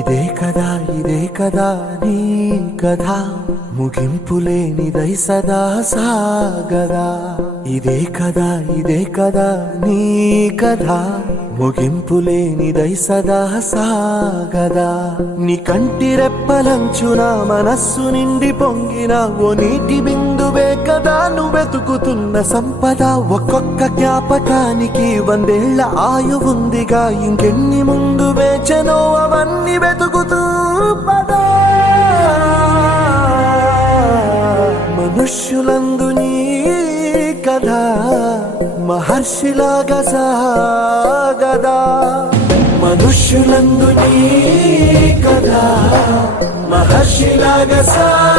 ఇదే కదా నీ కథ, ముగింపులేనిదై సదా సాగదా. ఇదే కదా నీ కథ, ముగింపులేనిదై సదా సాగదా. నీ కంటి రెప్పలంచున మనస్సు నిండి పొంగిన ఓ నీటి బిందువే కదా నువ్వెతుకుతున్న సంపద. ఒక్కొక్క జ్ఞాపకానికి 100 ఏళ్ల ఆయువుందిగా, ఇంకెన్ని ముందు వేచనో అవన్నీ వెతుకుతూ పదా. మనుష్యులందు నీ కథ మహర్షిలాగా సాగదా. మనుష్యులందు నీ కథ మహర్షిలాగా సాగదా.